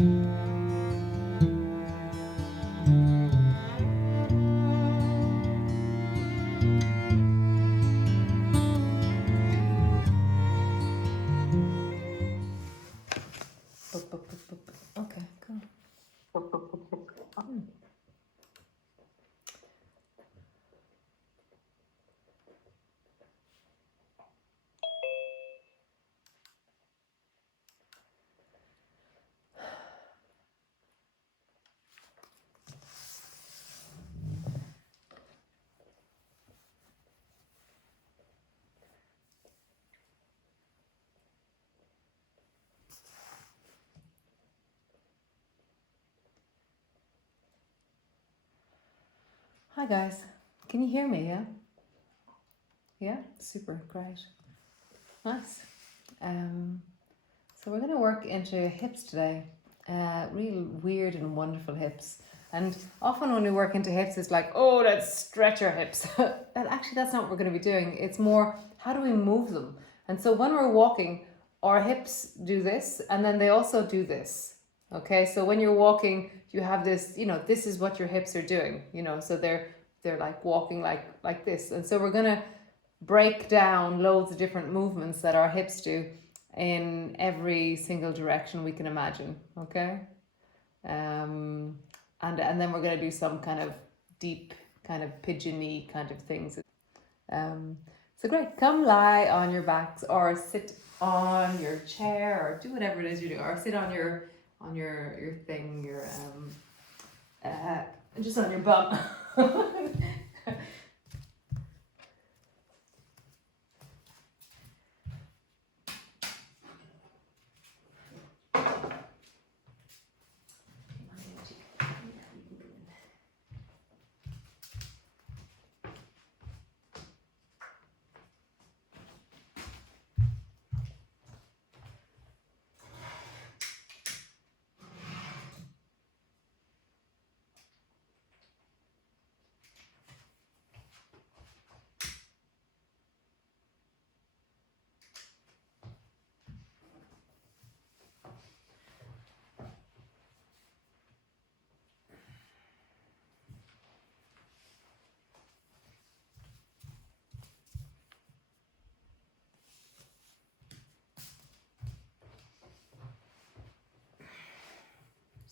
Okay, cool. Hi guys, can you hear me? Yeah? Yeah? Super, great. Nice. So we're going to work into hips today. Real weird and wonderful hips. And often when we work into hips, it's like, oh, let's stretch our hips. And actually, that's not what we're going to be doing. It's more, how do we move them? And so when we're walking, our hips do this, and then they also do this. Okay, so when you're walking, you have this, this is what your hips are doing, so they're like walking like this. And so we're going to break down loads of different movements that our hips do in every single direction we can imagine. Okay, and then we're going to do some kind of deep kind of pigeony kind of things. So great, come lie on your backs or sit on your chair or do whatever it is you're doing, or sit on your thing, just on your bum.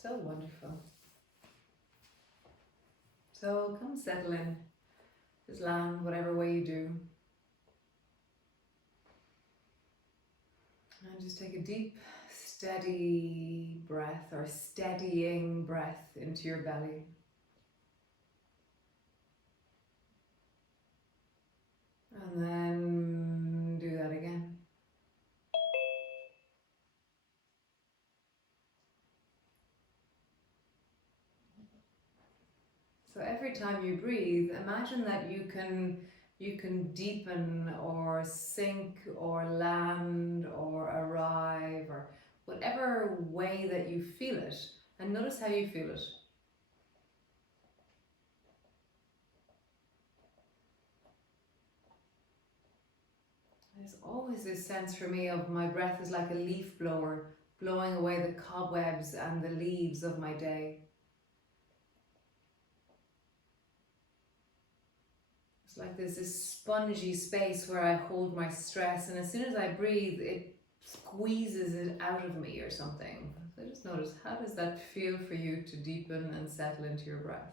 So wonderful. So come settle in. Just land whatever way you do. And just take a deep, steady breath or steadying breath into your belly. And then do that again. So every time you breathe, imagine that you can deepen or sink or land or arrive or whatever way that you feel it, and notice how you feel it. There's always this sense for me of my breath is like a leaf blower, blowing away the cobwebs and the leaves of my day. It's like there's this spongy space where I hold my stress, and as soon as I breathe, it squeezes it out of me or something. So just notice, how does that feel for you to deepen and settle into your breath?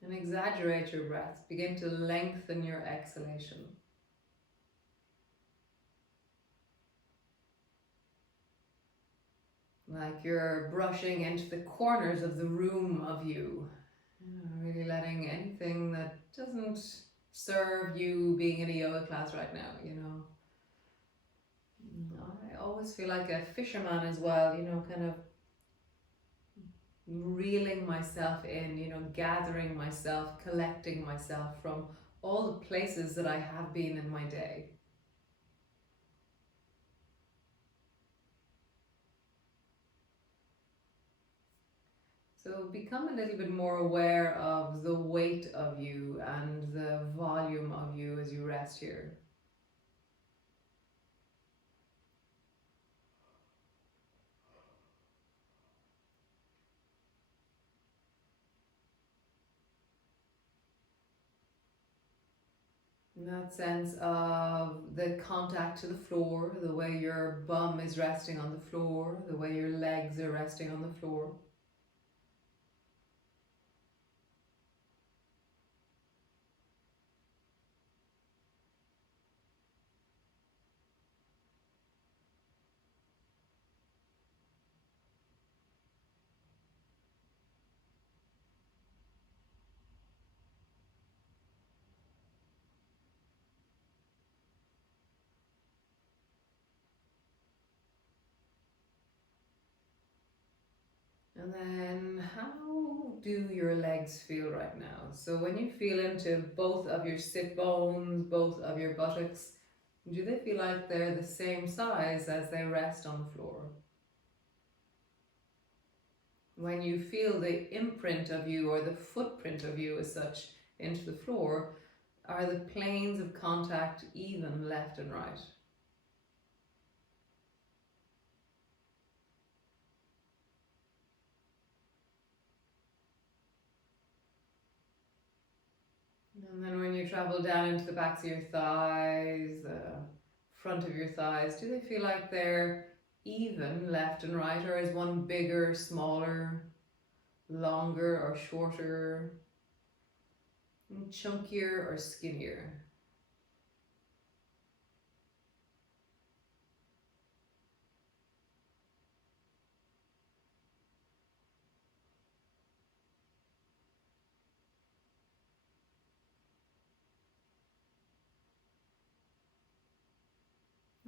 And exaggerate your breath. Begin to lengthen your exhalation. Like you're brushing into the corners of the room of you. Really letting anything that doesn't serve you being in a yoga class right now, I always feel like a fisherman as well, kind of reeling myself in, gathering myself, collecting myself from all the places that I have been in my day. So become a little bit more aware of the weight of you and the volume of you as you rest here. And that sense of the contact to the floor, the way your bum is resting on the floor, the way your legs are resting on the floor. And then how do your legs feel right now? So when you feel into both of your sit bones, both of your buttocks, do they feel like they're the same size as they rest on the floor? When you feel the imprint of you or the footprint of you as such into the floor, are the planes of contact even left and right? And then when you travel down into the backs of your thighs, the front of your thighs, do they feel like they're even left and right, or is one bigger, smaller, longer or shorter, chunkier or skinnier?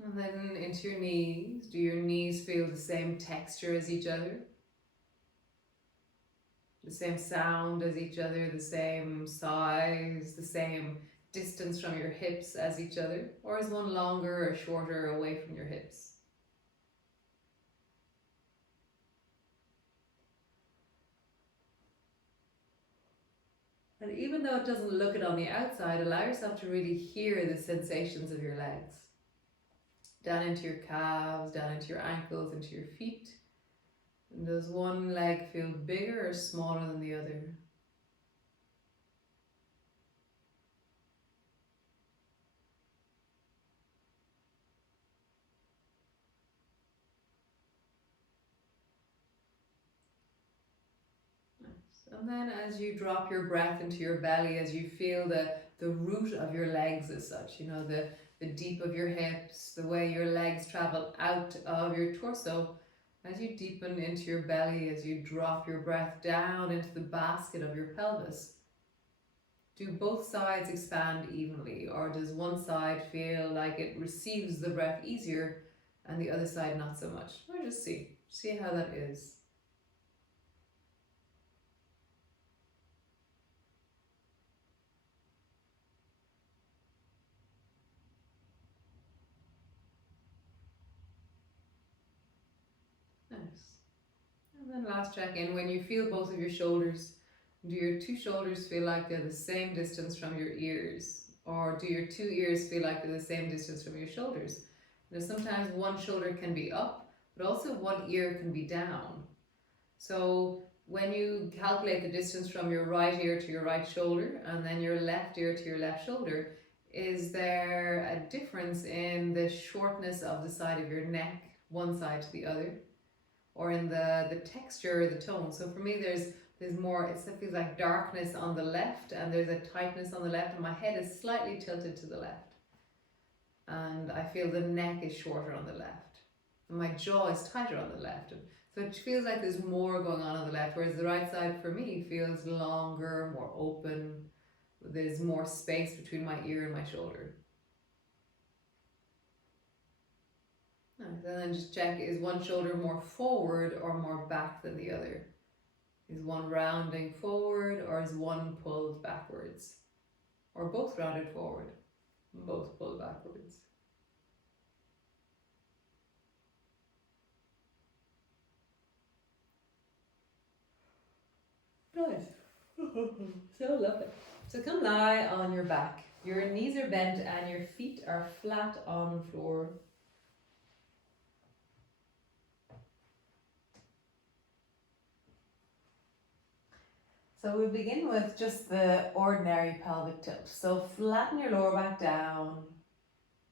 And then into your knees. Do your knees feel the same texture as each other? The same sound as each other, the same size, the same distance from your hips as each other? Or is one longer or shorter away from your hips? And even though it doesn't look it on the outside, allow yourself to really hear the sensations of your legs. Down into your calves, down into your ankles, into your feet. And does one leg feel bigger or smaller than the other? Nice. And then as you drop your breath into your belly, as you feel the root of your legs as such, the deep of your hips, the way your legs travel out of your torso, as you deepen into your belly, as you drop your breath down into the basket of your pelvis, do both sides expand evenly, or does one side feel like it receives the breath easier and the other side not so much? Or just see how that is. Nice. And then last check in, when you feel both of your shoulders, do your two shoulders feel like they're the same distance from your ears? Or do your two ears feel like they're the same distance from your shoulders? Sometimes one shoulder can be up, but also one ear can be down. So when you calculate the distance from your right ear to your right shoulder and then your left ear to your left shoulder, is there a difference in the shortness of the side of your neck, one side to the other? Or in the texture, the tone? So for me, there's more, it feels like darkness on the left and there's a tightness on the left, and my head is slightly tilted to the left. And I feel the neck is shorter on the left. And my jaw is tighter on the left. So it feels like there's more going on the left, whereas the right side for me feels longer, more open. There's more space between my ear and my shoulder. Nice. And then just check, is one shoulder more forward or more back than the other? Is one rounding forward or is one pulled backwards? Or both rounded forward, both pulled backwards? Right. So lovely. So come lie on your back. Your knees are bent and your feet are flat on the floor. So we'll begin with just the ordinary pelvic tilt. So flatten your lower back down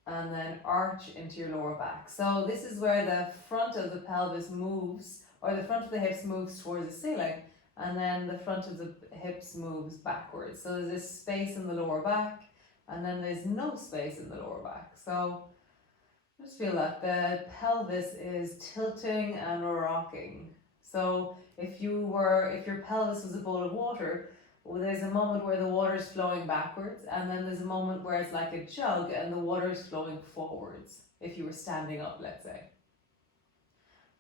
and then arch into your lower back. So this is where the front of the pelvis moves, or the front of the hips moves towards the ceiling, and then the front of the hips moves backwards. So there's this space in the lower back, and then there's no space in the lower back. So just feel that the pelvis is tilting and rocking. So if your pelvis was a bowl of water, well, there's a moment where the water is flowing backwards, and then there's a moment where it's like a jug and the water is flowing forwards. If you were standing up, let's say.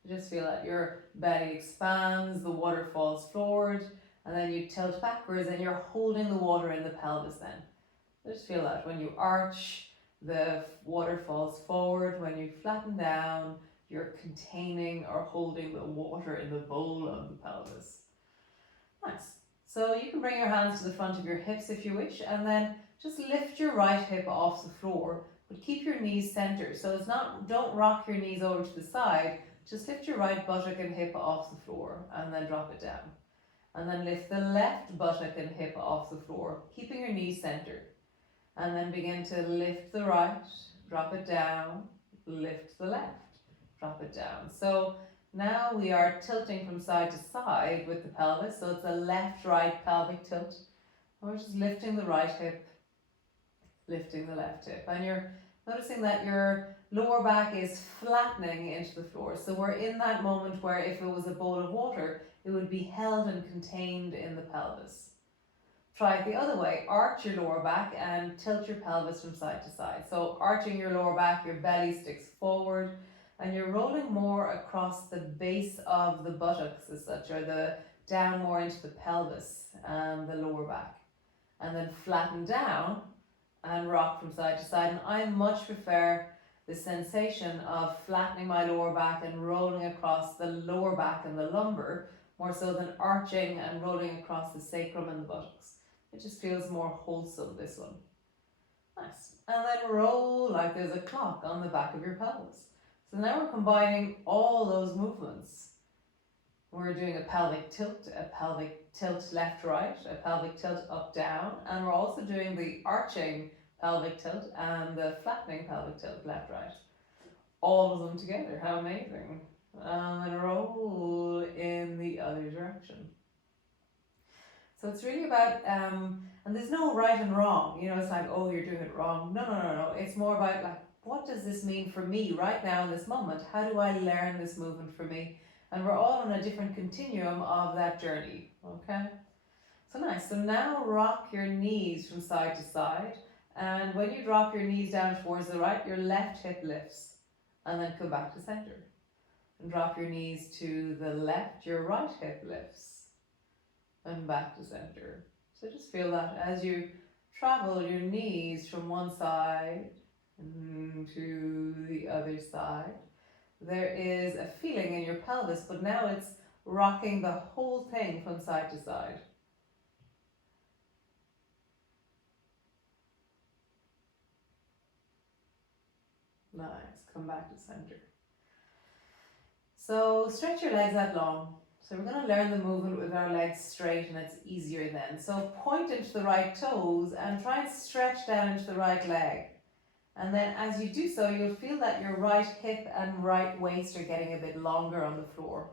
Just feel that your belly expands, the water falls forward, and then you tilt backwards and you're holding the water in the pelvis then. Just feel that when you arch, the water falls forward. When you flatten down, you're containing or holding the water in the bowl of the pelvis. Nice. So you can bring your hands to the front of your hips if you wish, and then just lift your right hip off the floor, but keep your knees centered. So it's not, don't rock your knees over to the side, just lift your right buttock and hip off the floor and then drop it down. And then lift the left buttock and hip off the floor, keeping your knees centered. And then begin to lift the right, drop it down, lift the left, drop it down. So now we are tilting from side to side with the pelvis, so it's a left-right pelvic tilt. And we're just lifting the right hip, lifting the left hip. And you're noticing that your lower back is flattening into the floor. So we're in that moment where if it was a bowl of water, it would be held and contained in the pelvis. Try it the other way. Arch your lower back and tilt your pelvis from side to side. So arching your lower back, your belly sticks forward, and you're rolling more across the base of the buttocks as such, or the down more into the pelvis and the lower back. And then flatten down and rock from side to side. And I much prefer the sensation of flattening my lower back and rolling across the lower back and the lumbar, more so than arching and rolling across the sacrum and the buttocks. It just feels more wholesome, this one. Nice. And then roll like there's a clock on the back of your pelvis. So now we're combining all those movements. We're doing a pelvic tilt left right, a pelvic tilt up down, and we're also doing the arching pelvic tilt and the flattening pelvic tilt left right. All of them together, how amazing. And roll in the other direction. So it's really about, and there's no right and wrong, you know, it's like, oh, you're doing it wrong. No. It's more about like, what does this mean for me right now in this moment? How do I learn this movement for me? And we're all on a different continuum of that journey, okay? So nice. So now rock your knees from side to side. And when you drop your knees down towards the right, your left hip lifts. And then come back to center. And drop your knees to the left, your right hip lifts. And back to center. So just feel that as you travel your knees from one side to the other side, there is a feeling in your pelvis, but now it's rocking the whole thing from side to side. Nice, come back to center. So stretch your legs out long. So we're going to learn the movement with our legs straight, and it's easier then. So point into the right toes and try and stretch down into the right leg. And then as you do so, you'll feel that your right hip and right waist are getting a bit longer on the floor.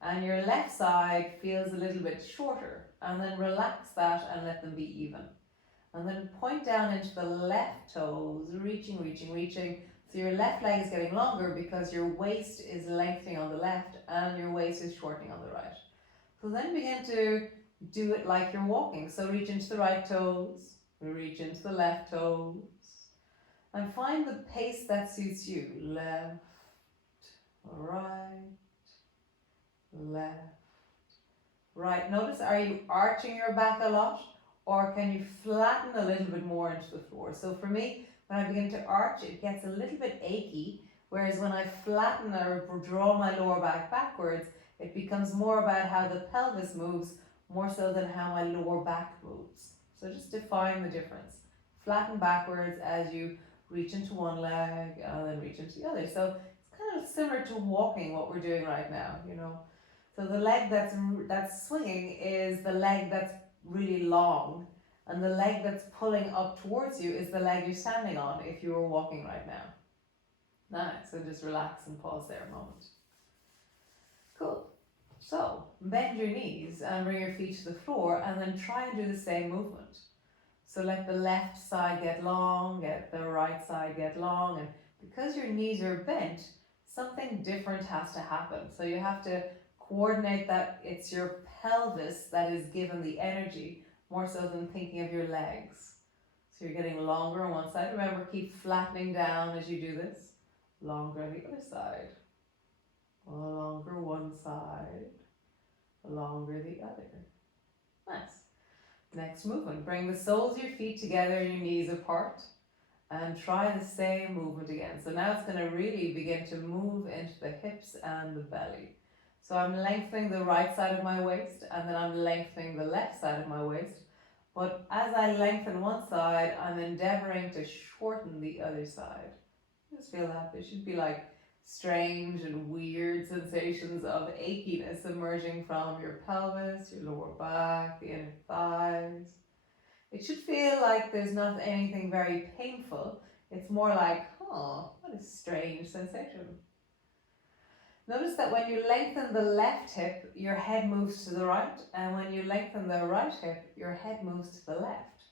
And your left side feels a little bit shorter. And then relax that and let them be even. And then point down into the left toes, reaching. So your left leg is getting longer because your waist is lengthening on the left and your waist is shortening on the right. So then begin to do it like you're walking. So reach into the right toes, reach into the left toes, and find the pace that suits you. Left, right, left, right. Notice, are you arching your back a lot, or can you flatten a little bit more into the floor? So for me, when I begin to arch, it gets a little bit achy, whereas when I flatten or draw my lower back backwards, it becomes more about how the pelvis moves more so than how my lower back moves. So just define the difference. Flatten backwards as you reach into one leg and then reach into the other. So it's kind of similar to walking, what we're doing right now, you know. So the leg that's swinging is the leg that's really long, and the leg that's pulling up towards you is the leg you're standing on if you were walking right now. Nice, so just relax and pause there a moment. Cool. So bend your knees and bring your feet to the floor, and then try and do the same movement. So let the left side get long, get the right side get long, and because your knees are bent, something different has to happen. So you have to coordinate that it's your pelvis that is given the energy more so than thinking of your legs. So you're getting longer on one side. Remember, keep flattening down as you do this. Longer on the other side. Longer one side. Longer the other. Nice. Next movement. Bring the soles of your feet together and your knees apart. And try the same movement again. So now it's going to really begin to move into the hips and the belly. So I'm lengthening the right side of my waist, and then I'm lengthening the left side of my waist. But as I lengthen one side, I'm endeavoring to shorten the other side. Just feel that. There should be like strange and weird sensations of achiness emerging from your pelvis, your lower back, the inner thighs. It should feel like there's not anything very painful. It's more like, oh, what a strange sensation. Notice that when you lengthen the left hip, your head moves to the right, and when you lengthen the right hip, your head moves to the left.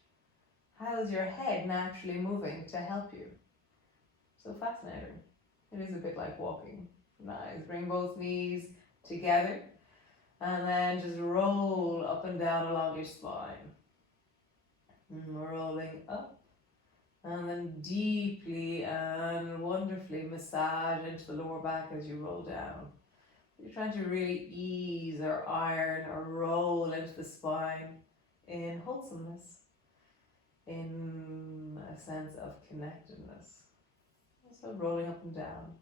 How is your head naturally moving to help you? So fascinating. It is a bit like walking. Nice. Bring both knees together, and then just roll up and down along your spine. Rolling up, and then deeply and wonderfully massage into the lower back as you roll down. You're trying to really ease or iron or roll into the spine in wholesomeness, in a sense of connectedness. So rolling up and down.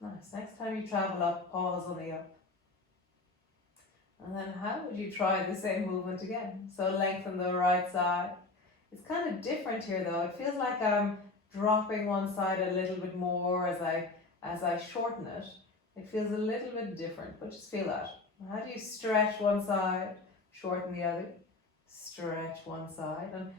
Nice. Next time you travel up, pause on the up. And then how would you try the same movement again? So lengthen the right side. It's kind of different here though. It feels like I'm dropping one side a little bit more as I shorten it. It feels a little bit different, but just feel that. How do you stretch one side, shorten the other? Stretch one side, and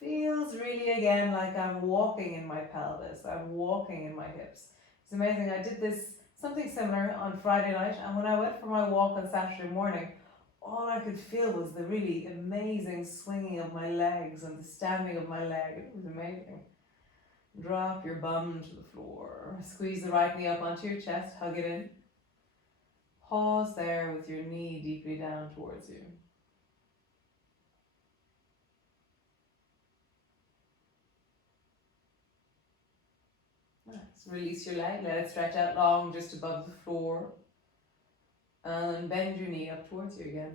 feels really again like I'm walking in my pelvis. I'm walking in my hips. It's amazing. I did this something similar on Friday night, and when I went for my walk on Saturday morning, all I could feel was the really amazing swinging of my legs and the standing of my leg. It was amazing. Drop your bum to the floor. Squeeze the right knee up onto your chest, hug it in. Pause there with your knee deeply down towards you. Nice. Release your leg, let it stretch out long just above the floor. And bend your knee up towards you again.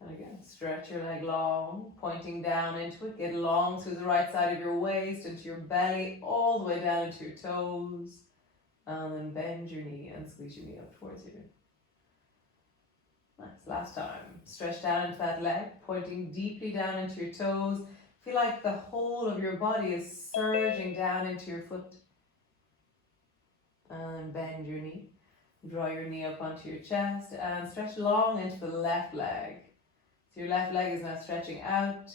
And again, stretch your leg long, pointing down into it. Get long through the right side of your waist, into your belly, all the way down into your toes. And then bend your knee and squeeze your knee up towards you. Nice. Last time. Stretch down into that leg, pointing deeply down into your toes. Feel like the whole of your body is surging down into your foot. And bend your knee. Draw your knee up onto your chest and stretch long into the left leg. So your left leg is now stretching out.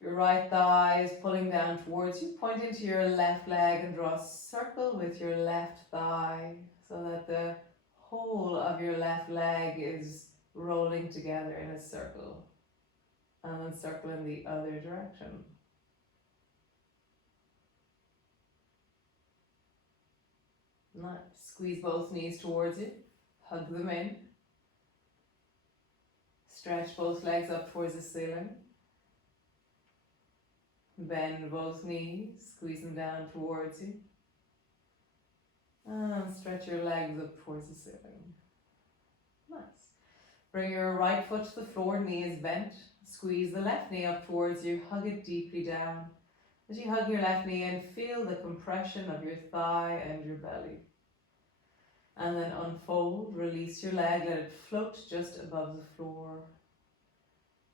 Your right thigh is pulling down towards you. Point into your left leg and draw a circle with your left thigh so that the whole of your left leg is rolling together in a circle. And then circle in the other direction. Nice. Squeeze both knees towards you. Hug them in. Stretch both legs up towards the ceiling. Bend both knees, squeeze them down towards you. And stretch your legs up towards the ceiling. Nice. Bring your right foot to the floor, knee is bent. Squeeze the left knee up towards you, hug it deeply down. As you hug your left knee in, feel the compression of your thigh and your belly. And then unfold, release your leg, let it float just above the floor.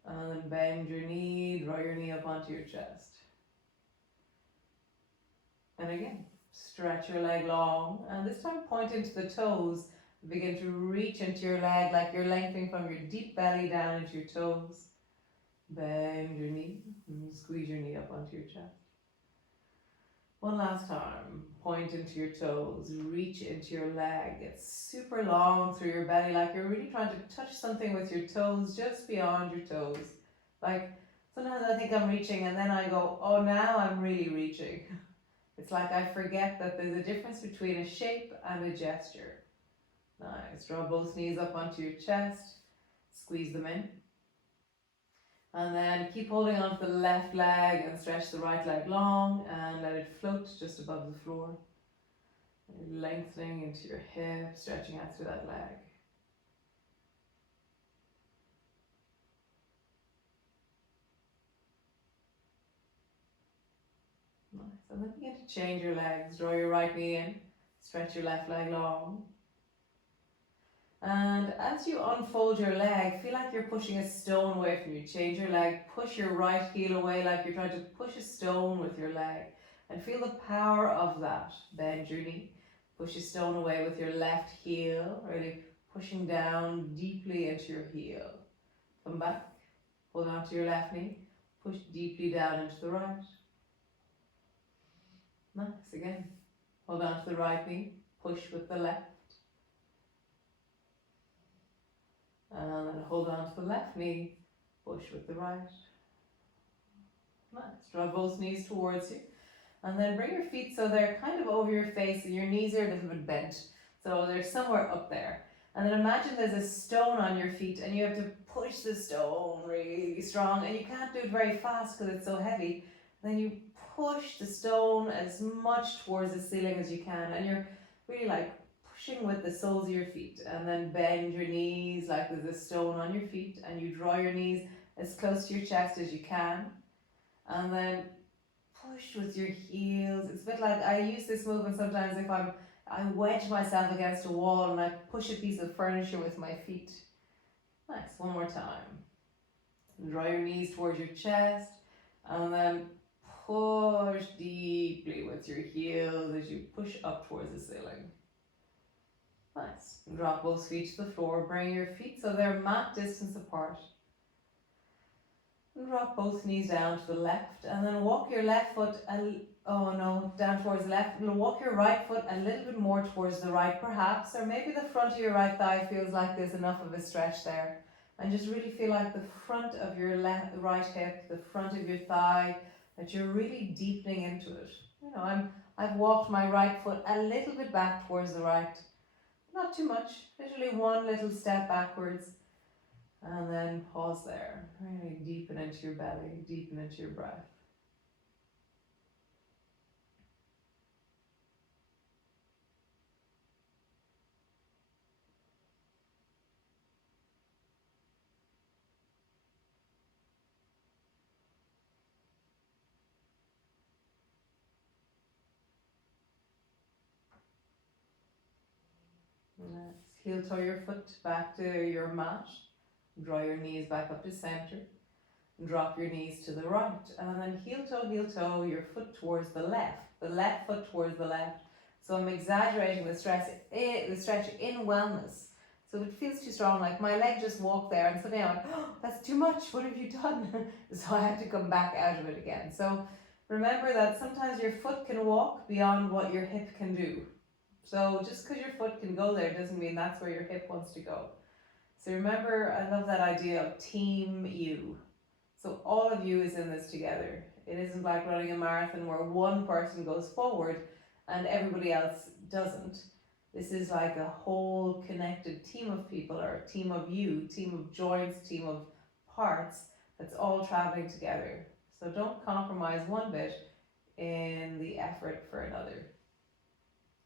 And then bend your knee, draw your knee up onto your chest. And again, stretch your leg long, and this time point into the toes. Begin to reach into your leg like you're lengthening from your deep belly down into your toes. Bend your knee and squeeze your knee up onto your chest. One last time, point into your toes, reach into your leg, get super long through your belly like you're really trying to touch something with your toes just beyond your toes. Like sometimes I think I'm reaching and then I go, oh, now I'm really reaching. It's like I forget that there's a difference between a shape and a gesture. Nice, draw both knees up onto your chest, squeeze them in. And then keep holding on to the left leg and stretch the right leg long and let it float just above the floor. Lengthening into your hip, stretching out through that leg. Nice, and then begin to change your legs. Draw your right knee in, stretch your left leg long. And as you unfold your leg, feel like you're pushing a stone away from you. Change your leg, push your right heel away like you're trying to push a stone with your leg. And feel the power of that. Bend your knee, push a stone away with your left heel, really pushing down deeply into your heel. Come back, hold on to your left knee, push deeply down into the right. Nice, again. Hold on to the right knee, push with the left. And then hold on to the left knee, push with the right. Nice, draw both knees towards you. And then bring your feet so they're kind of over your face and your knees are a little bit bent. So they're somewhere up there. And then imagine there's a stone on your feet and you have to push the stone really strong and you can't do it very fast because it's so heavy. Then you push the stone as much towards the ceiling as you can and you're really like pushing with the soles of your feet, and then bend your knees like there's a stone on your feet and you draw your knees as close to your chest as you can, and then push with your heels. It's a bit like I use this movement sometimes if I wedge myself against a wall and I push a piece of furniture with my feet. Nice, one more time. Draw your knees towards your chest and then push deeply with your heels as you push up towards the ceiling. Nice. Drop both feet to the floor. Bring your feet so they're mat distance apart. And drop both knees down to the left and then walk your left foot, down towards the left. And walk your right foot a little bit more towards the right perhaps, or maybe the front of your right thigh feels like there's enough of a stretch there. And just really feel like the front of your right hip, the front of your thigh, that you're really deepening into it. You know, I've walked my right foot a little bit back towards the right. Not too much, literally one little step backwards, and then pause there. Really deepen into your belly, deepen into your breath. Let's heel toe your foot back to your mat. Draw your knees back up to center. Drop your knees to the right, and then heel toe, your foot towards the left foot towards the left. So I'm exaggerating the stretch in wellness. So if it feels too strong, like my leg just walked there and suddenly I went, oh, that's too much, what have you done? So I had to come back out of it again. So remember that sometimes your foot can walk beyond what your hip can do. So just because your foot can go there doesn't mean that's where your hip wants to go. So remember, I love that idea of team you. So all of you is in this together. It isn't like running a marathon where one person goes forward and everybody else doesn't. This is like a whole connected team of people, or a team of you, team of joints, team of parts that's all traveling together. So don't compromise one bit in the effort for another.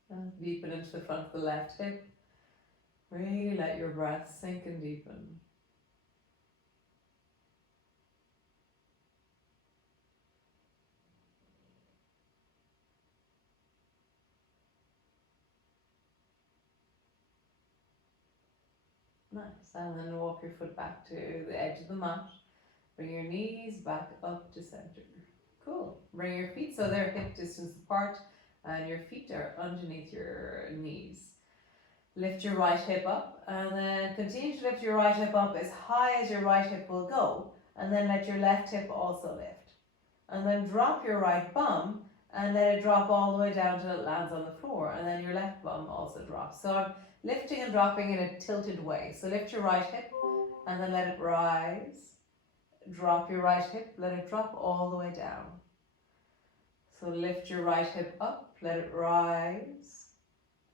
And deepen into the front of the left hip. Really let your breath sink and deepen. Nice. And then walk your foot back to the edge of the mat. Bring your knees back up to center. Cool. Bring your feet so they're hip distance apart and your feet are underneath your knees. Lift your right hip up and then continue to lift your right hip up as high as your right hip will go, and then let your left hip also lift. And then drop your right bum and let it drop all the way down till it lands on the floor, and then your left bum also drops. So I'm lifting and dropping in a tilted way. So lift your right hip and then let it rise. Drop your right hip, let it drop all the way down. So lift your right hip up, let it rise,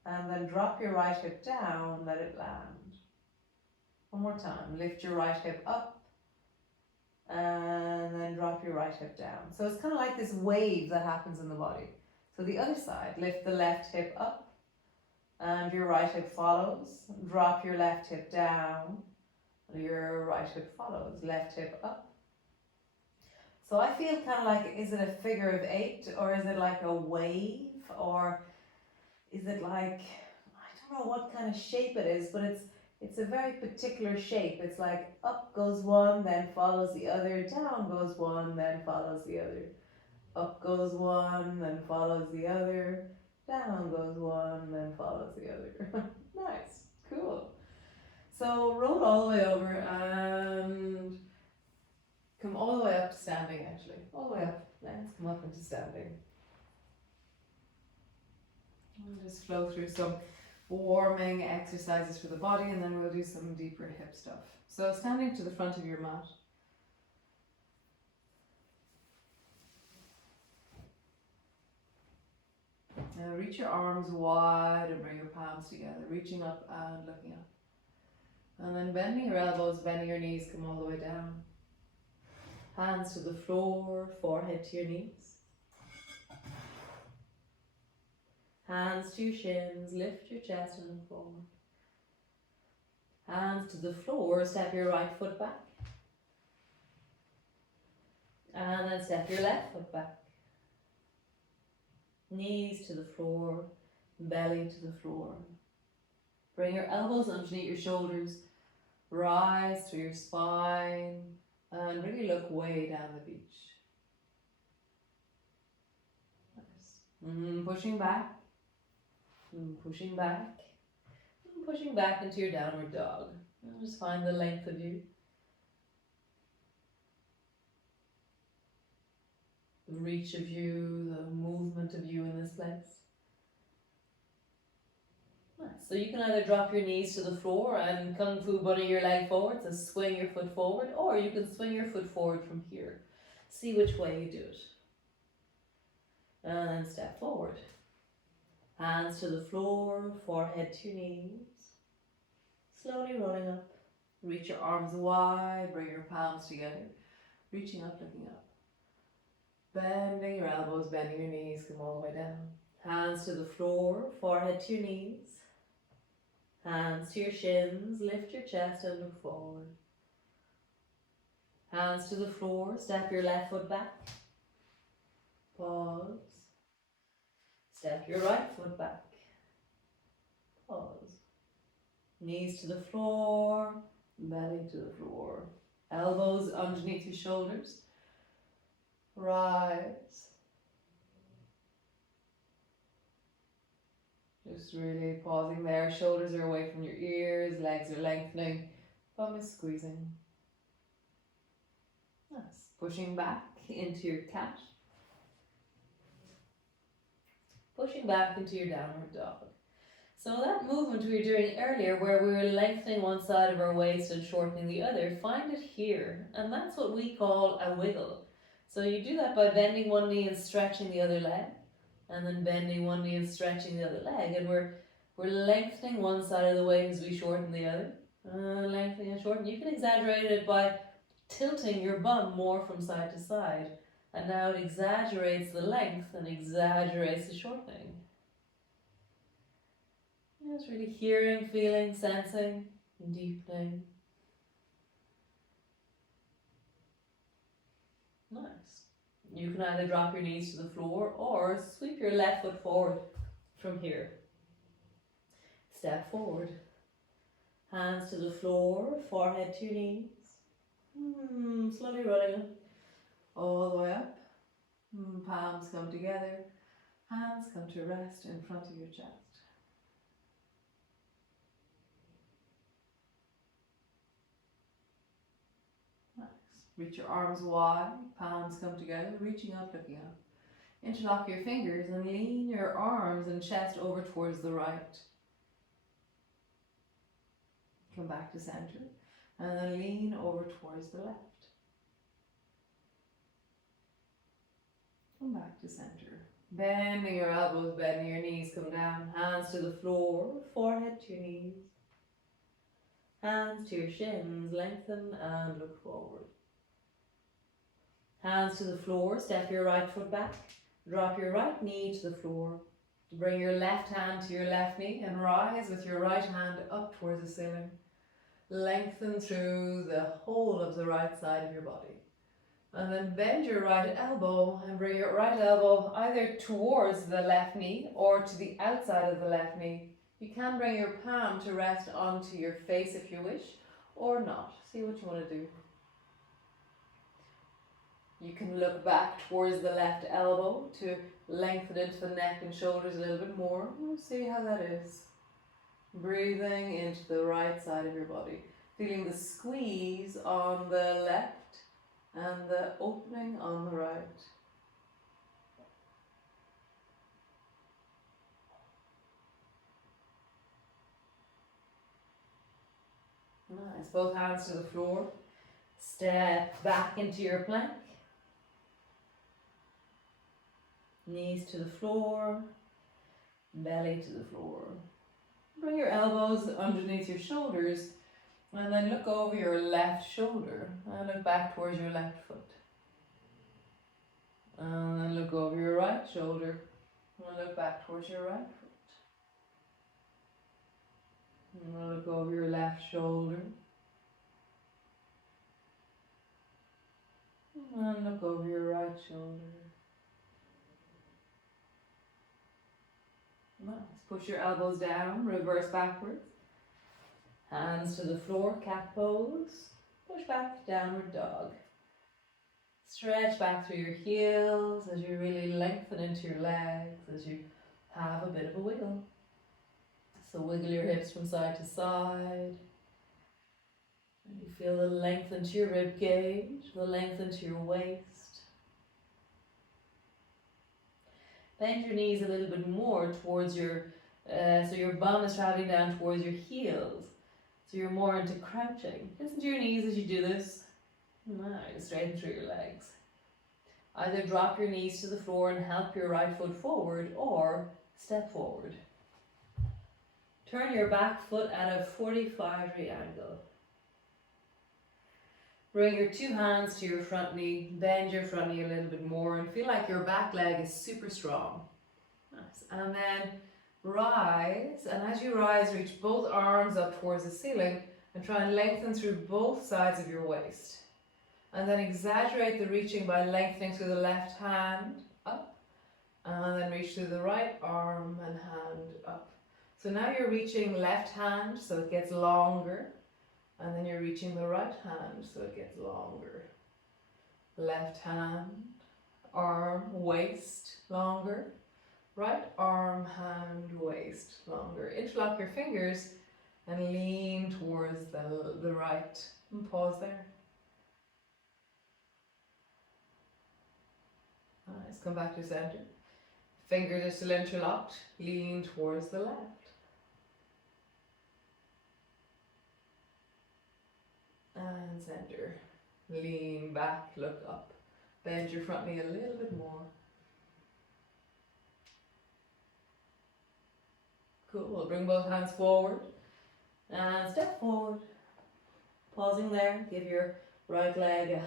and then drop your right hip down, let it land. One more time, lift your right hip up, and then drop your right hip down. So it's kind of like this wave that happens in the body. So the other side, lift the left hip up, and your right hip follows. Drop your left hip down, your right hip follows. Left hip up. So I feel kind of like, is it a figure of 8, or is it like a wave, or is it like, I don't know what kind of shape it is, but it's a very particular shape. It's like up goes one, then follows the other, down goes one, then follows the other. Up goes one, then follows the other, down goes one, then follows the other. Nice, cool. So roll all the way over and come all the way up to standing, actually. All the way up. Let's come up into standing. We'll just flow through some warming exercises for the body, and then we'll do some deeper hip stuff. So standing to the front of your mat. Now reach your arms wide and bring your palms together, reaching up and looking up. And then bending your elbows, bending your knees, come all the way down. Hands to the floor, forehead to your knees. Hands to your shins, lift your chest and look forward. Hands to the floor, step your right foot back. And then step your left foot back. Knees to the floor, belly to the floor. Bring your elbows underneath your shoulders, rise through your spine, and really look way down the beach. Nice. Pushing back, pushing back, pushing back into your downward dog. And just find the length of you. The reach of you, the movement of you in this place. Nice. So you can either drop your knees to the floor and Kung Fu bunny your leg forward, so swing your foot forward, or you can swing your foot forward from here. See which way you do it. And then step forward. Hands to the floor, forehead to your knees. Slowly rolling up. Reach your arms wide, bring your palms together. Reaching up, looking up. Bending your elbows, bending your knees, come all the way down. Hands to the floor, forehead to your knees. Hands to your shins, lift your chest and look forward. Hands to the floor, step your left foot back. Pause. Step your right foot back. Pause. Knees to the floor, belly to the floor. Elbows underneath your shoulders. Rise. Just really pausing there. Shoulders are away from your ears, legs are lengthening, bum is squeezing. Nice. Pushing back into your cat. Pushing back into your downward dog. So that movement we were doing earlier, where we were lengthening one side of our waist and shortening the other, find it here. And that's what we call a wiggle. So you do that by bending one knee and stretching the other leg, and then bending one knee and stretching the other leg, and we're lengthening one side of the way as we shorten the other, lengthening and shortening. You can exaggerate it by tilting your bum more from side to side, And now it exaggerates the length and exaggerates the shortening. Just really hearing, feeling, sensing, and deepening. Nice. You can either drop your knees to the floor or sweep your left foot forward from here. Step forward. Hands to the floor, forehead to your knees. Slowly rolling all the way up. Palms come together. Hands come to rest in front of your chest. Nice. Reach your arms wide. Palms come together, reaching up, looking up. Interlock your fingers and lean your arms and chest over towards the right. Come back to center and then lean over towards the left. Come back to center. Bending your elbows, bending your knees, come down. Hands to the floor, forehead to your knees. Hands to your shins, lengthen and look forward. Hands to the floor, step your right foot back. Drop your right knee to the floor. Bring your left hand to your left knee and rise with your right hand up towards the ceiling. Lengthen through the whole of the right side of your body. And then bend your right elbow and bring your right elbow either towards the left knee or to the outside of the left knee. You can bring your palm to rest onto your face if you wish, or not. See what you want to do. You can look back towards the left elbow to lengthen into the neck and shoulders a little bit more. We'll see how that is. Breathing into the right side of your body. Feeling the squeeze on the left and the opening on the right. Nice. Both hands to the floor. Step back into your plank. Knees to the floor. Belly to the floor. Bring your elbows underneath your shoulders and then look over your left shoulder and look back towards your left foot. And then look over your right shoulder and look back towards your right foot. And look over your left shoulder. And look over your right shoulder. Nice. Push your elbows down, reverse backwards. Hands to the floor, cat pose. Push back, downward dog. Stretch back through your heels as you really lengthen into your legs, as you have a bit of a wiggle. So wiggle your hips from side to side. And you feel the length into your rib cage, the length into your waist. Bend your knees a little bit more towards your, so your bum is traveling down towards your heels. So you're more into crouching. Listen to your knees as you do this. Nice, straighten through your legs. Either drop your knees to the floor and help your right foot forward or step forward. Turn your back foot at a 45-degree angle. Bring your two hands to your front knee, bend your front knee a little bit more and feel like your back leg is super strong. Nice. And then rise, and as you rise, reach both arms up towards the ceiling and try and lengthen through both sides of your waist. And then exaggerate the reaching by lengthening through the left hand up, and then reach through the right arm and hand up. So now you're reaching left hand, so it gets longer. And then you're reaching the right hand, so it gets longer. Left hand, arm, waist, longer. Right arm, hand, waist, longer. Interlock your fingers and lean towards the right. And pause there. Nice, come back to center. Fingers are still interlocked, lean towards the left. And center. Lean back, look up. Bend your front knee a little bit more. Cool. Bring both hands forward. And step forward. Pausing there. Give your right leg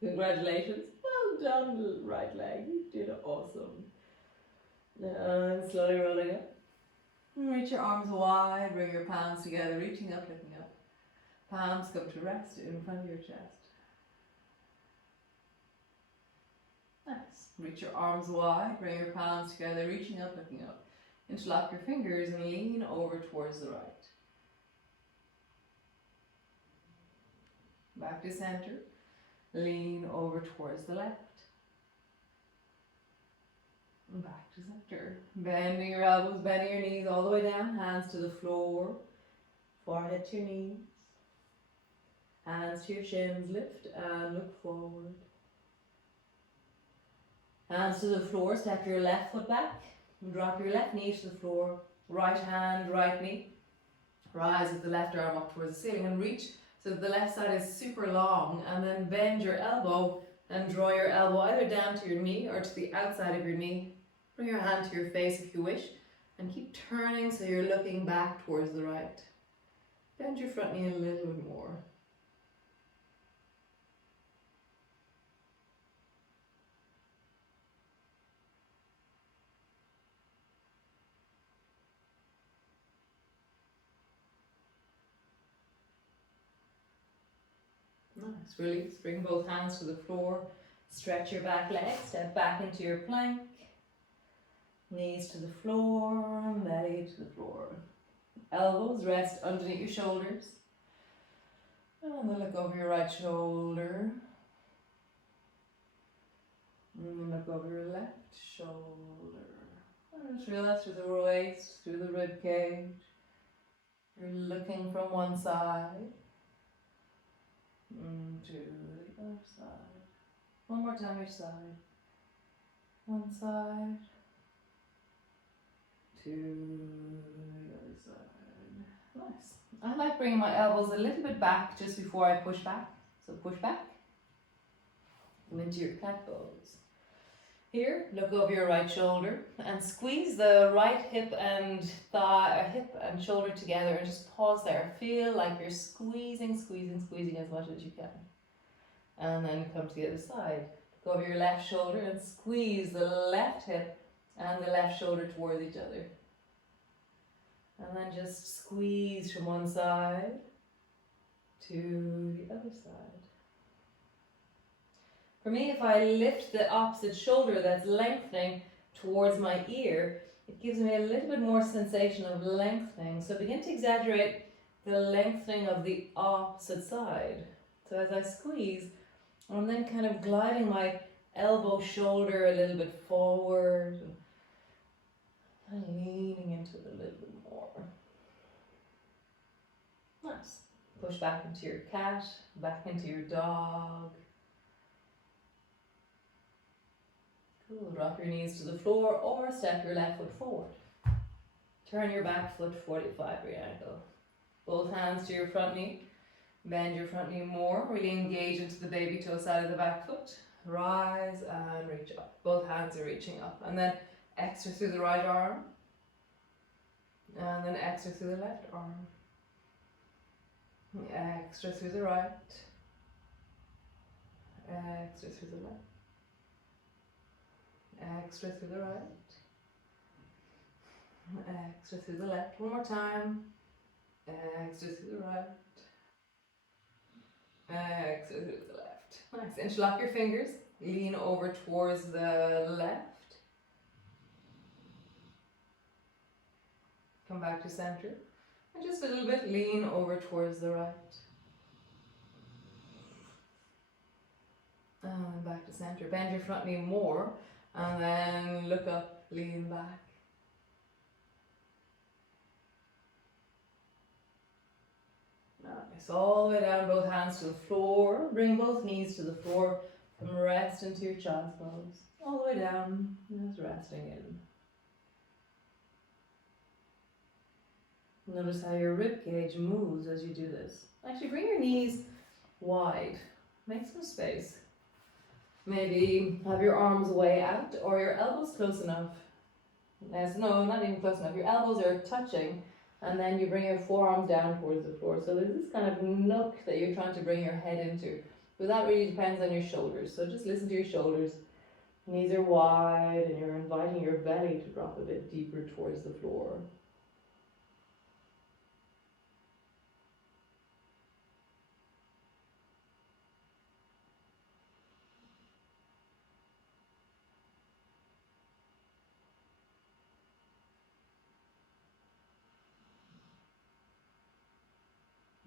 congratulations. Well Down the right leg. You did awesome. And slowly rolling up. Reach your arms wide, bring your palms together, reaching up, looking up. Palms come to rest in front of your chest. Nice. Reach your arms wide, bring your palms together, reaching up, looking up. Interlock your fingers and lean over towards the right. Back to center. Lean over towards the left. Back to center. Bending your elbows, bending your knees all the way down. Hands to the floor. Forehead to your knees. Hands to your shins. Lift and look forward. Hands to the floor. Step your left foot back. Drop your left knee to the floor. Right hand, right knee. Rise with the left arm up towards the ceiling and reach so that the left side is super long, and then bend your elbow and draw your elbow either down to your knee or to the outside of your knee. Bring your hand to your face if you wish, and keep turning so you're looking back towards the right. Bend your front knee a little bit more. Nice, release. Bring both hands to the floor. Stretch your back leg. Step back into your plank. Knees to the floor, belly to the floor. Elbows rest underneath your shoulders. And then look over your right shoulder. And then look over your left shoulder. And just relax through the waist, through the rib cage. You're looking from one side to the other side. One more time each side. One side to the other side. Nice. I like bringing my elbows a little bit back just before I push back. So push back. Come into your cat pose. Here, look over your right shoulder and squeeze the right hip and thigh, hip and shoulder together, and just pause there. Feel like you're squeezing, squeezing, squeezing as much as you can. And then come to the other side. Go over your left shoulder and squeeze the left hip and the left shoulder towards each other. And then just squeeze from one side to the other side. For me, if I lift the opposite shoulder that's lengthening towards my ear, it gives me a little bit more sensation of lengthening. So begin to exaggerate the lengthening of the opposite side. So as I squeeze, I'm then kind of gliding my elbow shoulder a little bit forward and leaning into it a little bit more. Nice. Push back into your cat, back into your dog. Cool. Drop your knees to the floor or step your left foot forward. Turn your back foot 45-degree angle. Both hands to your front knee. Bend your front knee more. Really engage into the baby toe side of the back foot. Rise and reach up. Both hands are reaching up. And then extra through the right arm. And then extra through the left arm. Extra through the right. Extra through the left. Extra through the right. Extra through the left. One more time. Extra through the right. Extra through the left. Nice. Interlock your fingers. Lean over towards the left. Come back to center. And just a little bit, lean over towards the right. And back to center. Bend your front knee more. And then look up, lean back. Nice. All the way down, both hands to the floor. Bring both knees to the floor. Come rest into your child's pose. All the way down, just resting in. Notice how your rib cage moves as you do this. Actually, bring your knees wide. Make some space. Maybe have your arms way out or your elbows close enough. Yes, no, not even close enough. Your elbows are touching, and then you bring your forearms down towards the floor. So there's this kind of nook that you're trying to bring your head into. But that really depends on your shoulders. So just listen to your shoulders. Knees are wide and you're inviting your belly to drop a bit deeper towards the floor.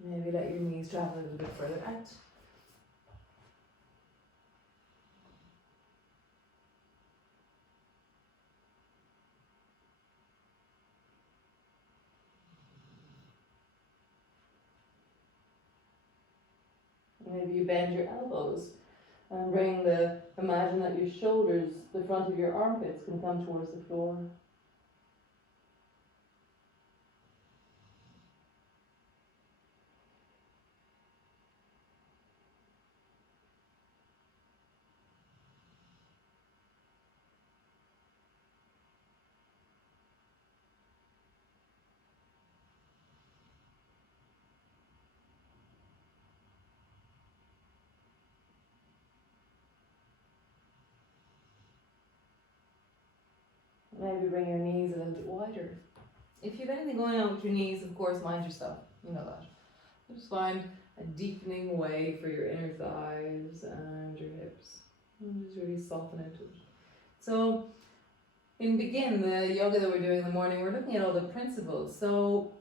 Maybe let your knees travel a little bit further out. Maybe you bend your elbows and imagine that your shoulders, the front of your armpits can come towards the floor. Maybe bring your knees a little bit wider. If you have anything going on with your knees, of course, mind yourself. You know that. Just find a deepening way for your inner thighs and your hips. And just really soften into it. So, in Begin, the yoga that we're doing in the morning, we're looking at all the principles. So,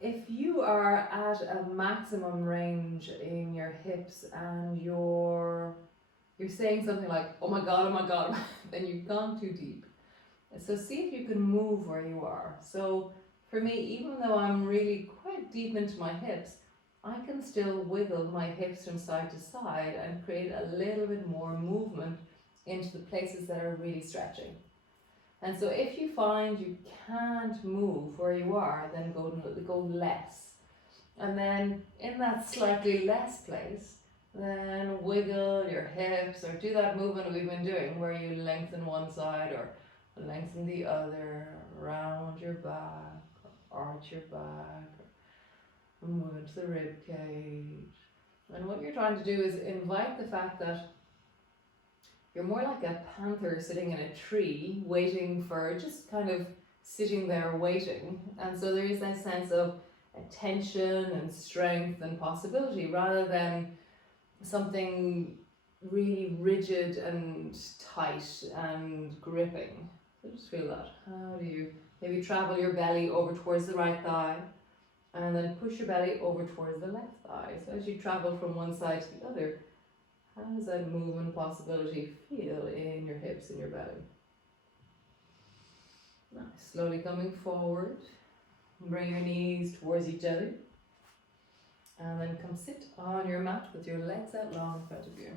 if you are at a maximum range in your hips and you're saying something like, oh my God, then you've gone too deep. So see if you can move where you are. So for me, even though I'm really quite deep into my hips, I can still wiggle my hips from side to side and create a little bit more movement into the places that are really stretching. And so if you find you can't move where you are, then go less. And then in that slightly less place, then wiggle your hips or do that movement we've been doing where you lengthen one side or lengthen the other, round your back, arch your back, or move into the rib cage. And what you're trying to do is invite the fact that you're more like a panther sitting in a tree, waiting for, just kind of sitting there waiting. And so there is that sense of attention and strength and possibility rather than something really rigid and tight and gripping. So just feel that. How do you maybe travel your belly over towards the right thigh and then push your belly over towards the left thigh. So as you travel from one side to the other, how does that movement possibility feel in your hips and your belly? Nice. Slowly coming forward. Bring your knees towards each other. And then come sit on your mat with your legs out long in front of you.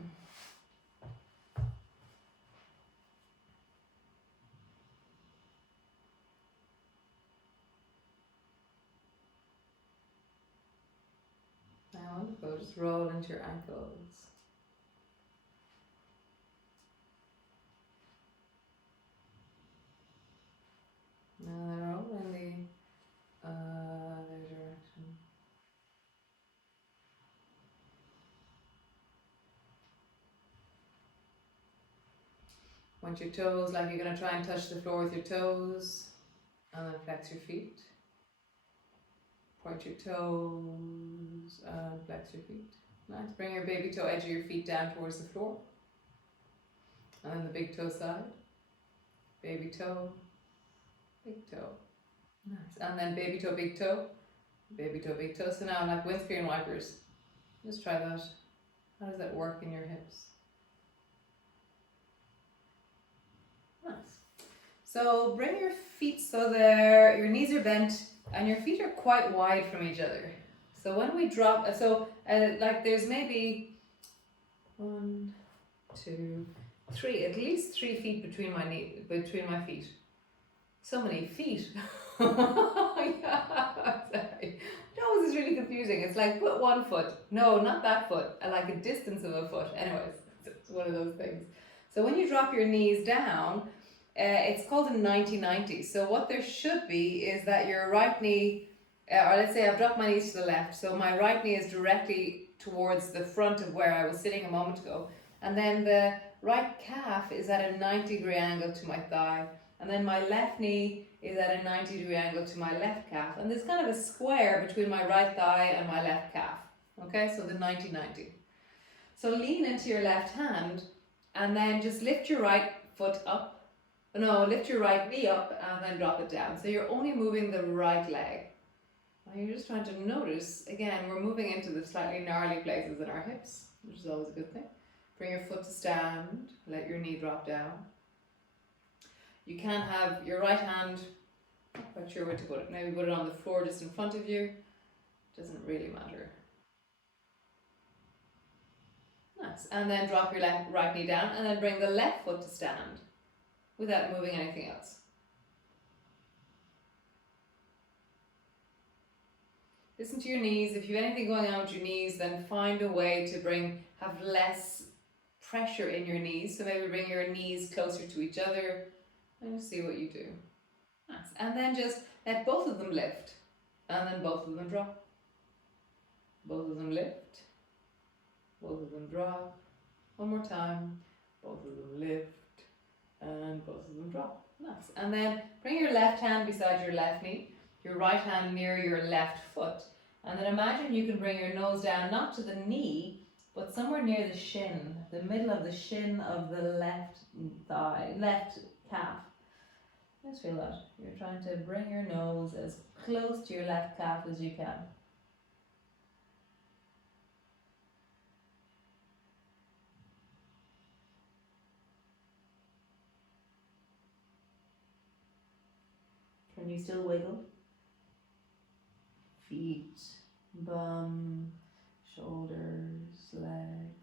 Now wonderful, just roll into your ankles. Now then roll in the other direction. Point your toes like you're going to try and touch the floor with your toes. And then flex your feet. Point your toes and flex your feet. Nice. Bring your baby toe edge of your feet down towards the floor. And then the big toe side. Baby toe. Big toe. Nice. And then baby toe, big toe. Baby toe, big toe. So now like windscreen wipers. Just try that. How does that work in your hips? Nice. So bring your feet so your knees are bent and your feet are quite wide from each other. So when we drop, like there's maybe 1, 2, 3, at least 3 feet between my feet. So many feet. Yeah, sorry. No, this is really confusing. It's like put 1 foot. No, not that foot. Like a distance of a foot. Anyways, it's one of those things. So when you drop your knees down, it's called a 90-90. So what there should be is that your right knee or let's say I've dropped my knees to the left, so my right knee is directly towards the front of where I was sitting a moment ago, and then the right calf is at a 90-degree angle to my thigh, and then my left knee is at a 90-degree angle to my left calf, and there's kind of a square between my right thigh and my left calf. Okay, so the 90-90. So lean into your left hand, and then just lift your right foot up. No, lift your right knee up and then drop it down. So you're only moving the right leg. And you're just trying to notice, again, we're moving into the slightly gnarly places in our hips, which is always a good thing. Bring your foot to stand, let your knee drop down. You can have your right hand, not quite sure where to put it, maybe put it on the floor just in front of you. Doesn't really matter. Nice. And then drop your right knee down and then bring the left foot to stand without moving anything else. Listen to your knees. If you have anything going on with your knees, then find a way to have less pressure in your knees. So maybe bring your knees closer to each other and just see what you do. Nice. And then just let both of them lift and then both of them drop. Both of them lift, both of them drop. One more time. Both of them lift and both of them drop. Nice. And then bring your left hand beside your left knee, your right hand near your left foot, and then imagine you can bring your nose down not to the knee but somewhere near the shin, the middle of the shin of the left thigh, left calf. Just feel that. You're trying to bring your nose as close to your left calf as you can. Can you still wiggle? Feet, bum, shoulders, legs.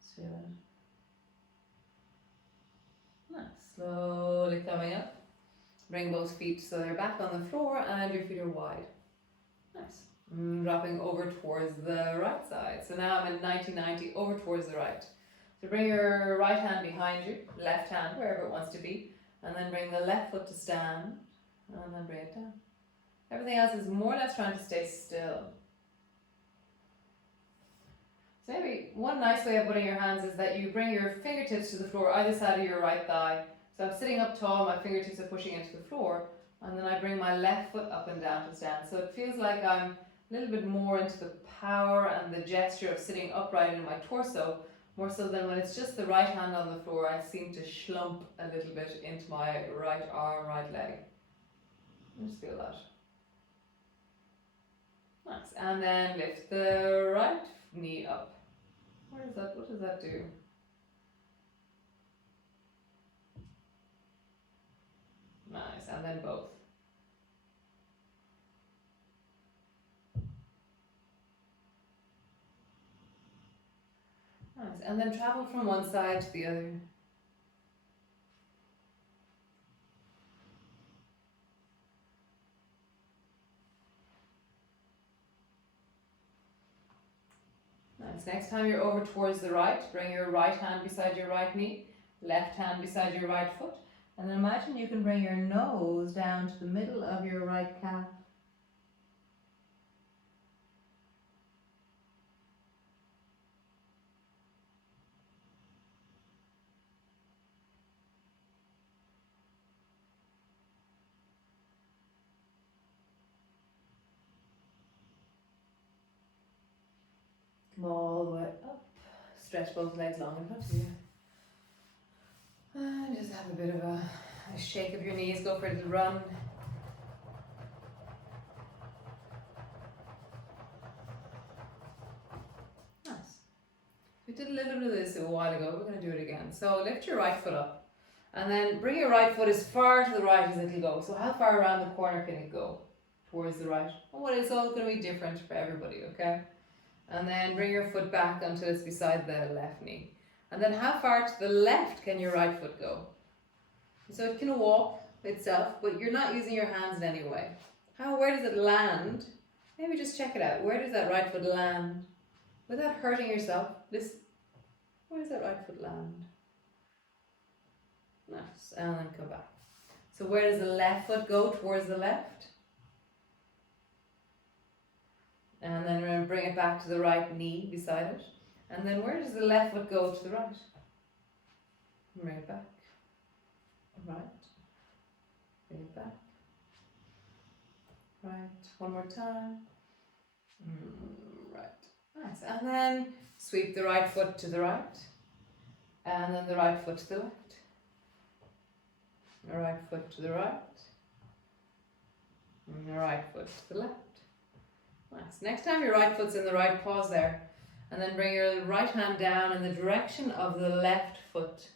Just feel it. Nice. Slowly coming up. Bring both feet so they're back on the floor and your feet are wide. Nice. Dropping over towards the right side. So now I'm in 90-90 over towards the right. So bring your right hand behind you, left hand wherever it wants to be, and then bring the left foot to stand and then bring it down. Everything else is more or less trying to stay still. So maybe one nice way of putting your hands is that you bring your fingertips to the floor either side of your right thigh. So I'm sitting up tall, my fingertips are pushing into the floor, and then I bring my left foot up and down to stand. So it feels like I'm a little bit more into the power and the gesture of sitting upright in my torso, more so than when it's just the right hand on the floor. I seem to slump a little bit into my right arm, right leg. Just feel that. Nice. And then lift the right knee up. What does that do? Nice. And then both. Nice. And then travel from one side to the other. Nice. Next time you're over towards the right, bring your right hand beside your right knee, left hand beside your right foot, and then imagine you can bring your nose down to the middle of your right calf. Come all the way up. Stretch both legs long in front of you. And just have a bit of a shake of your knees. Go for a little run. Nice. We did a little bit of this a while ago. We're going to do it again. So lift your right foot up. And then bring your right foot as far to the right as it'll go. So how far around the corner can it go? Towards the right. Well, it's all going to be different for everybody, okay? And then bring your foot back until it's beside the left knee. And then how far to the left can your right foot go? So it can walk itself, but you're not using your hands in any way. Where does it land? Maybe just check it out. Where does that right foot land? Without hurting yourself. Where does that right foot land? Nice. And then come back. So where does the left foot go? Towards the left? And then we're going to bring it back to the right knee beside it. And then where does the left foot go to the right? Bring it back. Right. Bring it back. Right. One more time. Right. Nice. And then sweep the right foot to the right. And then the right foot to the left. The right foot to the right. And the right foot to the left. Nice. Next time your right foot's in the right, pause there. And then bring your right hand down in the direction of the left foot.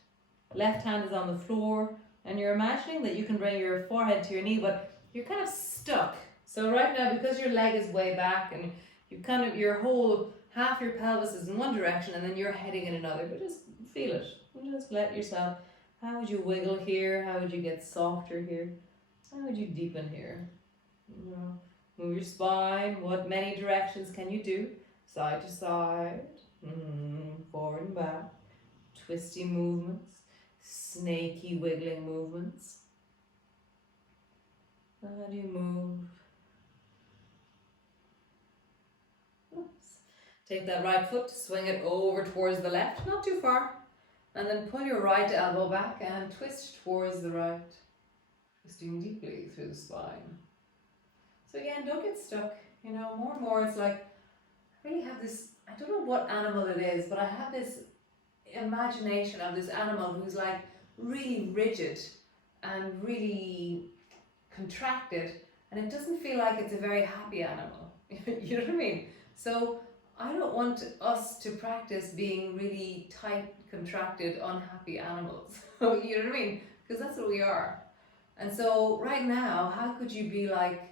Left hand is on the floor. And you're imagining that you can bring your forehead to your knee, but you're kind of stuck. So right now, because your leg is way back and your whole half your pelvis is in one direction and then you're heading in another, but just feel it. Just let yourself, how would you wiggle here? How would you get softer here? How would you deepen here? Move your spine. What many directions can you do? Side to side, forward and back, twisty movements, snaky wiggling movements. How do you move? Take that right foot, swing it over towards the left, not too far. And then pull your right elbow back and twist towards the right. Twisting deeply through the spine. So again, don't get stuck. You know, more and more it's like, I really have this, I don't know what animal it is, but I have this imagination of this animal who's like really rigid and really contracted, and it doesn't feel like it's a very happy animal. You know what I mean? So I don't want us to practice being really tight, contracted, unhappy animals. You know what I mean? Because that's what we are. And so right now, how could you be like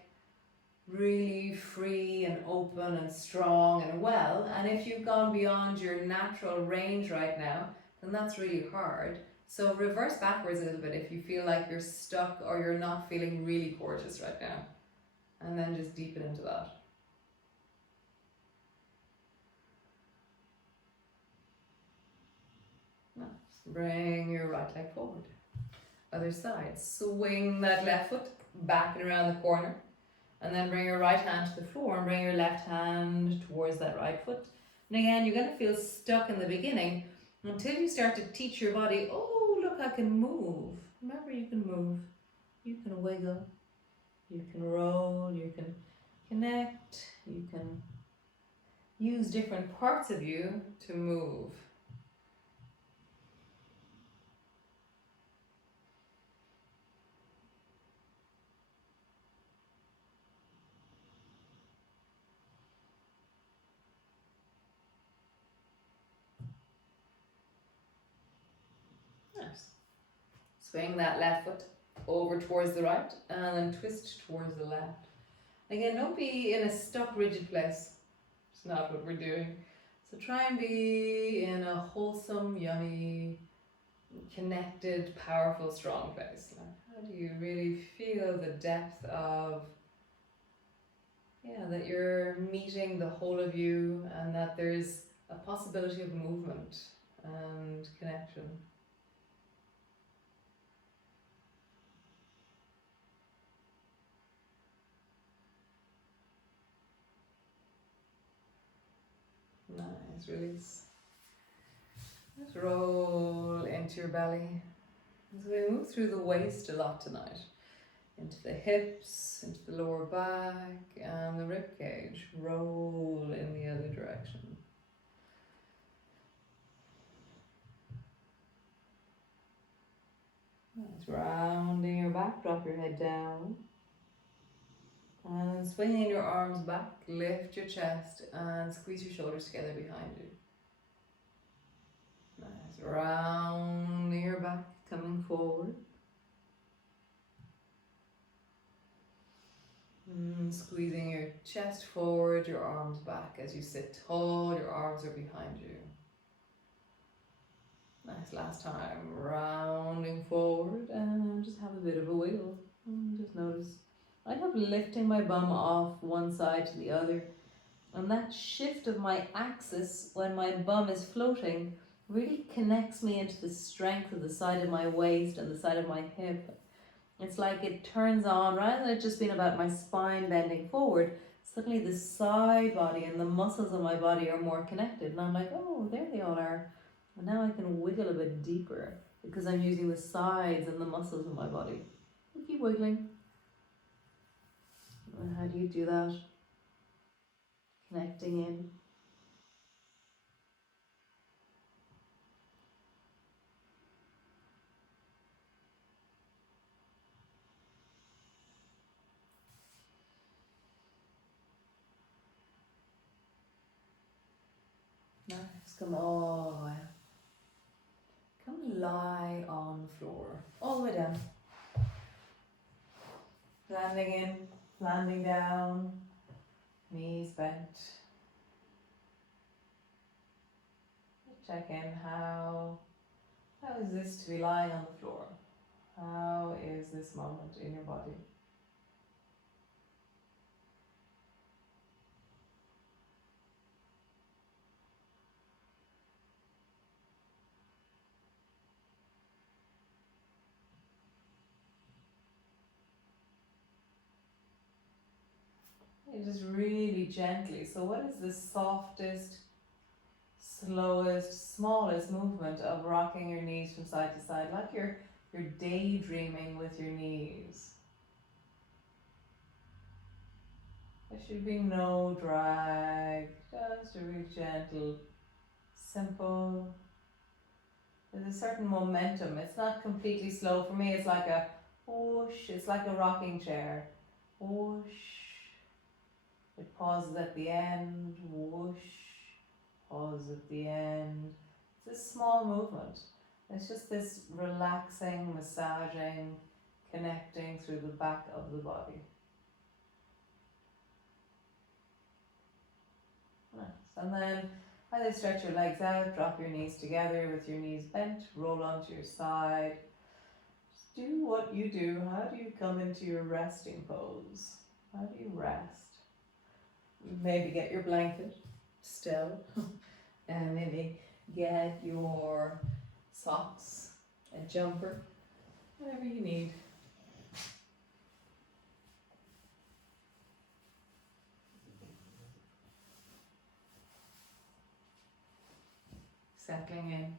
really free and open and strong and well? And if you've gone beyond your natural range right now, then that's really hard. So reverse backwards a little bit if you feel like you're stuck or you're not feeling really gorgeous right now. And then just deepen into that. Bring your right leg forward. Other side. Swing that left foot back and around the corner. And then bring your right hand to the floor and bring your left hand towards that right foot. And again, you're going to feel stuck in the beginning until you start to teach your body, oh, look, I can move. Remember, you can move. You can wiggle. You can roll. You can connect. You can use different parts of you to move. Swing that left foot over towards the right and then twist towards the left. Again, don't be in a stuck, rigid place. It's not what we're doing. So try and be in a wholesome, yummy, connected, powerful, strong place. Like, how do you really feel the depth of, that you're meeting the whole of you and that there's a possibility of movement and connection. Nice, release. Just roll into your belly. So we move through the waist a lot tonight. Into the hips, into the lower back, and the rib cage. Roll in the other direction. Nice, rounding your back, drop your head down. And swinging your arms back, lift your chest and squeeze your shoulders together behind you. Nice, rounding your back, coming forward. Squeezing your chest forward, your arms back as you sit tall, your arms are behind you. Nice, last time, rounding forward and just have a bit of a wiggle. Just notice. I love lifting my bum off one side to the other, and that shift of my axis when my bum is floating really connects me into the strength of the side of my waist and the side of my hip. It's like it turns on, rather than it just being about my spine bending forward, it's suddenly the side body and the muscles of my body are more connected. And I'm like, oh, there they all are. And now I can wiggle a bit deeper because I'm using the sides and the muscles of my body. And keep wiggling. And how do you do that? Connecting in. Nice. Come all the way. Come lie on the floor. All the way down. Landing in, landing down, knees bent. Check in how is this to be lying on the floor? How is this moment in your body? You just really gently. So what is the softest, slowest, smallest movement of rocking your knees from side to side, like you're daydreaming with your knees? There should be no drag, just a really gentle, simple. There's a certain momentum. It's not completely slow. For me, it's like a whoosh. It's like a rocking chair. Whoosh. It pauses at the end. Whoosh. Pause at the end. It's a small movement. It's just this relaxing, massaging, connecting through the back of the body. Nice. And then either stretch your legs out, drop your knees together with your knees bent, roll onto your side. Just do what you do. How do you come into your resting pose? How do you rest? Maybe get your blanket still, and maybe get your socks, a jumper, whatever you need. Settling in.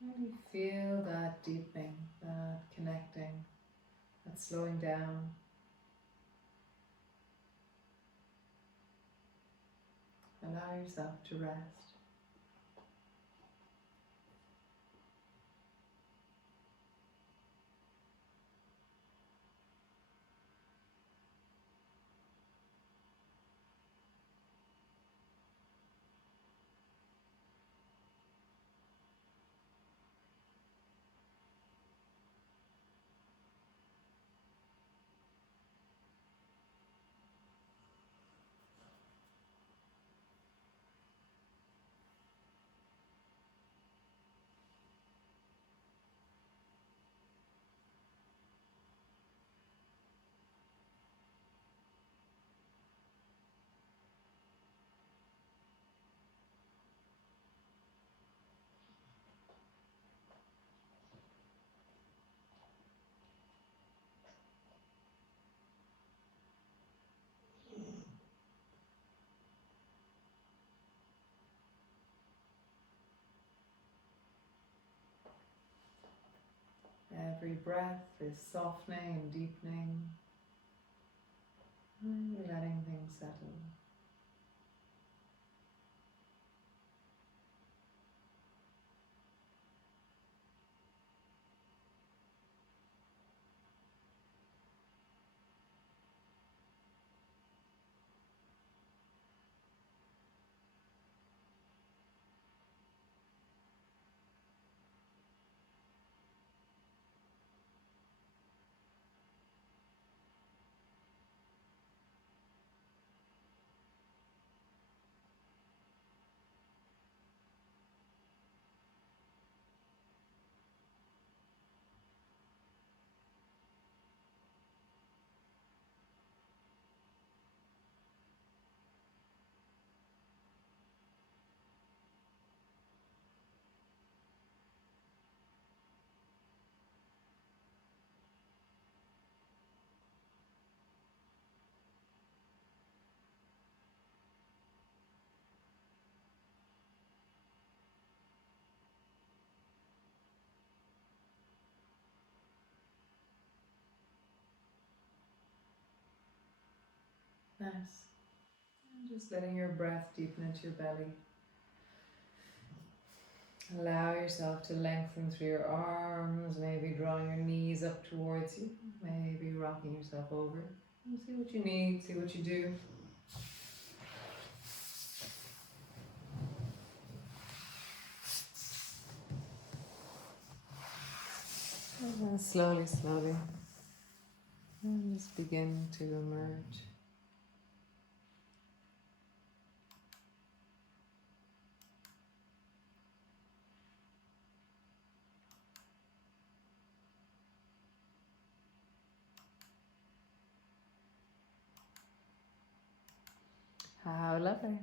Really feel that deepening, that connecting, that slowing down. Allow yourself to rest. Every breath is softening and deepening, and letting things settle. Nice. And just letting your breath deepen into your belly. Allow yourself to lengthen through your arms, maybe drawing your knees up towards you, maybe rocking yourself over. And see what you need, see what you do. And then slowly, slowly, and just begin to emerge. How lovely.